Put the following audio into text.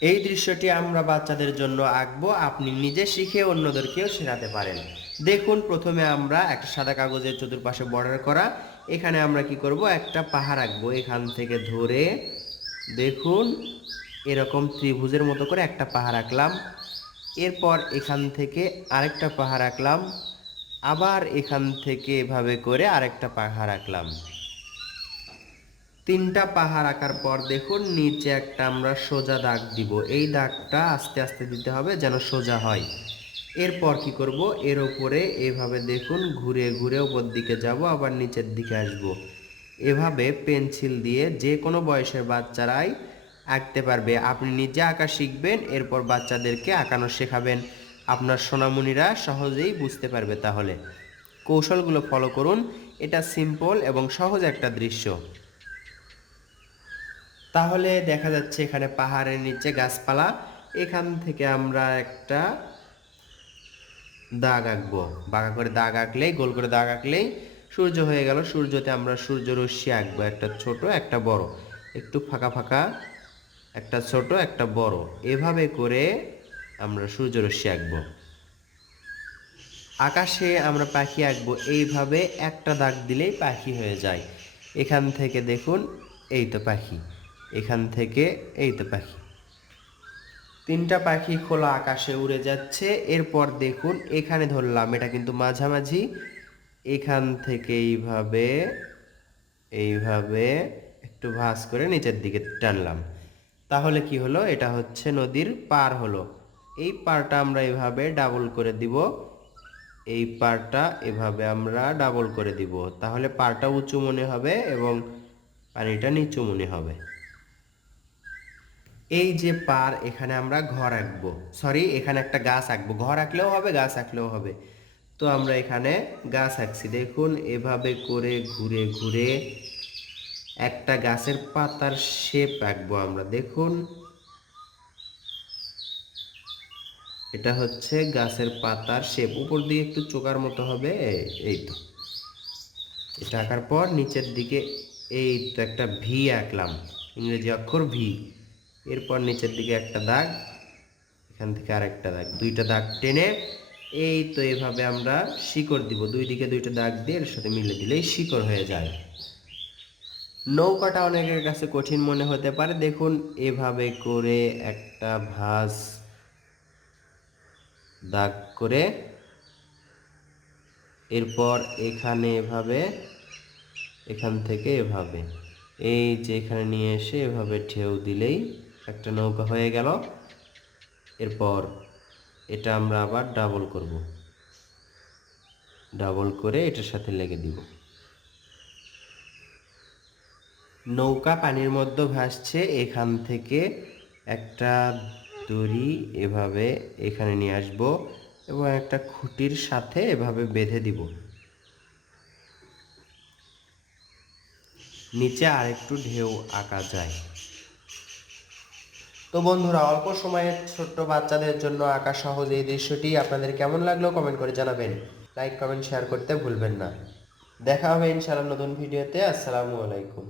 এই দৃশ্যটি আমরা বাচ্চাদের জন্য আঁকবো, আপনি নিজে শিখে অন্যদেরকেও শেখাতে পারেন। দেখুন, প্রথমে আমরা একটা সাদা কাগজের চতুর্পাশে বর্ডার করা, এখানে আমরা কি করব, একটা পাহাড় আঁকবো। এখান থেকে ধরে দেখুন এরকম ত্রিভুজের মতো করে একটা পাহাড় আঁকলাম। এরপর এখান থেকে আরেকটা পাহাড় আঁকলাম, আবার এখান থেকে এভাবে করে আরেকটা পাহাড় আঁকলাম। তিনটা পাহাড় আঁকার পর দেখুন নিচে একটা আমরা সোজা দাগ দিব। এই দাগটা আস্তে আস্তে দিতে হবে যেন সোজা হয়। এরপর কি করব, এর উপরে এভাবে দেখুন ঘুরে ঘুরে উপর দিকে যাব, আবার নিচের দিকে আসব। এভাবে পেন্সিল দিয়ে যে কোনো বয়সের বাচ্চারাই আঁকতে পারবে। আপনি নিজে আঁকা শিখবেন, এরপর বাচ্চাদেরকে আঁকানো শেখাবেন। আপনার সোনামণিরা সহজেই বুঝতে পারবে। তাহলে কৌশলগুলো ফলো করুন। এটা সিম্পল এবং সহজ একটা দৃশ্য। তাহলে দেখা যাচ্ছে এখানে পাহাড়ের নিচে গাছপালা। এখান থেকে আমরা একটা দাগ আঁকবো, বাঁকা করে দাগ আঁকলেই, গোল করে দাগ আঁকলেই সূর্য হয়ে গেল। সূর্যতে আমরা সূর্য রশ্মি আঁকবো, একটা ছোট একটা বড়, একটু ফাঁকা ফাঁকা, একটা ছোট একটা বড়, এভাবে করে আমরা সূর্য রশ্মি আঁকবো। আকাশে আমরা পাখি আঁকবো, এইভাবে একটা দাগ দিলেই পাখি হয়ে যায়। এখান থেকে দেখুন এই তো পাখি, এখান থেকে এই তো পাখি, তিনটা পাখি খোলা আকাশে উড়ে যাচ্ছে। এরপর দেখুন এখানে ধরলাম, এটা কিন্তু মাঝামাঝি, এখান থেকে এইভাবে এইভাবে একটু ভাঁজ করে নিচের দিকে টানলাম। তাহলে কি হলো, এটা হচ্ছে নদীর পার হলো। এই পারটা আমরা এভাবে ডাবল করে দিব, এই পারটা এভাবে আমরা ডাবল করে দিব। তাহলে পারটা উঁচু মনে হবে এবং পানিটা নিচু মনে হবে। এই যে পার, এখানে আমরা ঘর আঁকবো, সরি এখানে একটা গাছ আঁকবো। ঘর আঁকলেও হবে, গাছ আঁকলেও হবে। তো আমরা এখানে গাছ আঁকছি। দেখুন এভাবে করে ঘুরে ঘুরে একটা গাছের পাতার শেপ আঁকবো আমরা। দেখুন এটা হচ্ছে গাছের পাতার শেপ, উপর দিকে একটু চোকার মতো হবে। এই তো, এটা আঁকার পর নিচের দিকে এই তো একটা ভি আঁকলাম, ইংরেজি অক্ষর ভি। এরপর নিচের দিকে একটা দাগ, এখান থেকে আরেকটা দাগ, দুইটা দাগ টেনে এই তো এভাবে আমরা শিকড় দিব। দুই দিকে দুইটা দাগ দিয়ে এর সাথে মিলে দিলেই শিকড় হয়ে যায়। নৌকাটা অনেকের কাছে কঠিন মনে হতে পারে। দেখুন এভাবে করে একটা ভাঁজ দাগ করে, এরপর এখানে এভাবে, এখান থেকে এভাবে এই যে এখানে নিয়ে এসে এভাবে ঢেউ দিলেই একটা নৌকা হয়ে গেল। এরপর এটা আমরা আবার ডাবল করব, ডাবল করে এটার সাথে লেগে দিব। নৌকা পানির মধ্যে ভাসছে, এখান থেকে একটা দড়ি এভাবে এখানে নিয়ে আসব এবং একটা খুঁটির সাথে এভাবে বেঁধে দিব। নিচে আরেকটু ঢেউ আঁকা যায়। তো বন্ধুরা, অল্প সময়ে ছোট্ট বাচ্চাদের জন্য আঁকা সহজ এই দৃশ্যটি আপনাদের কেমন লাগলো কমেন্ট করে জানাবেন। লাইক কমেন্ট শেয়ার করতে ভুলবেন না। দেখা হবে ইনশাআল্লাহ নতুন ভিডিওতে। আসসালামু আলাইকুম।